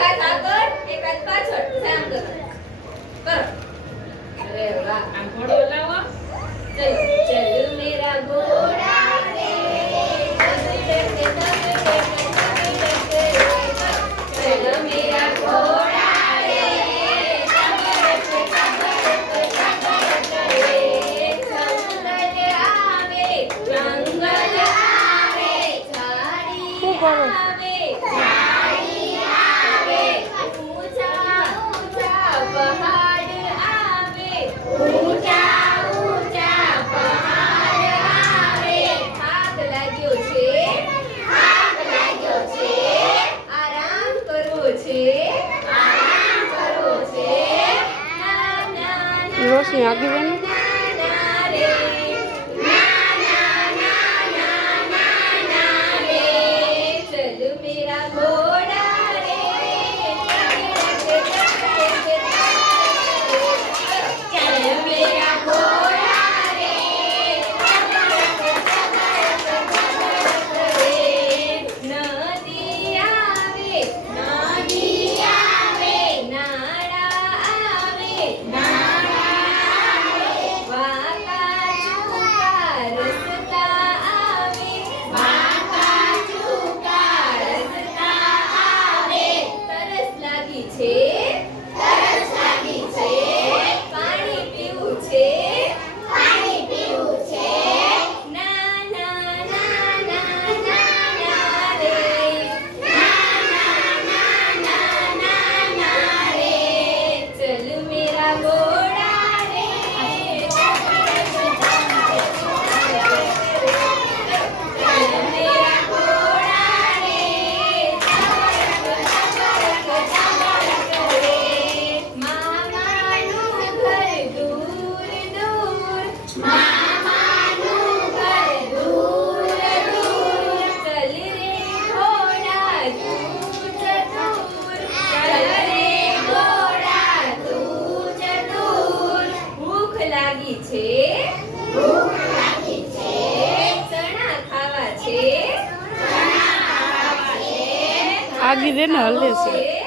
એક હાથ આગળ એક પાછળ સેમ કરો. અરે વાહ. આમ ઘોડો લાવો ચલ ચલ મેરા ઘોડા રે ચલ વર્ષની આગેવાની. છે? ભૂખ લાગી છે? ચણા છે?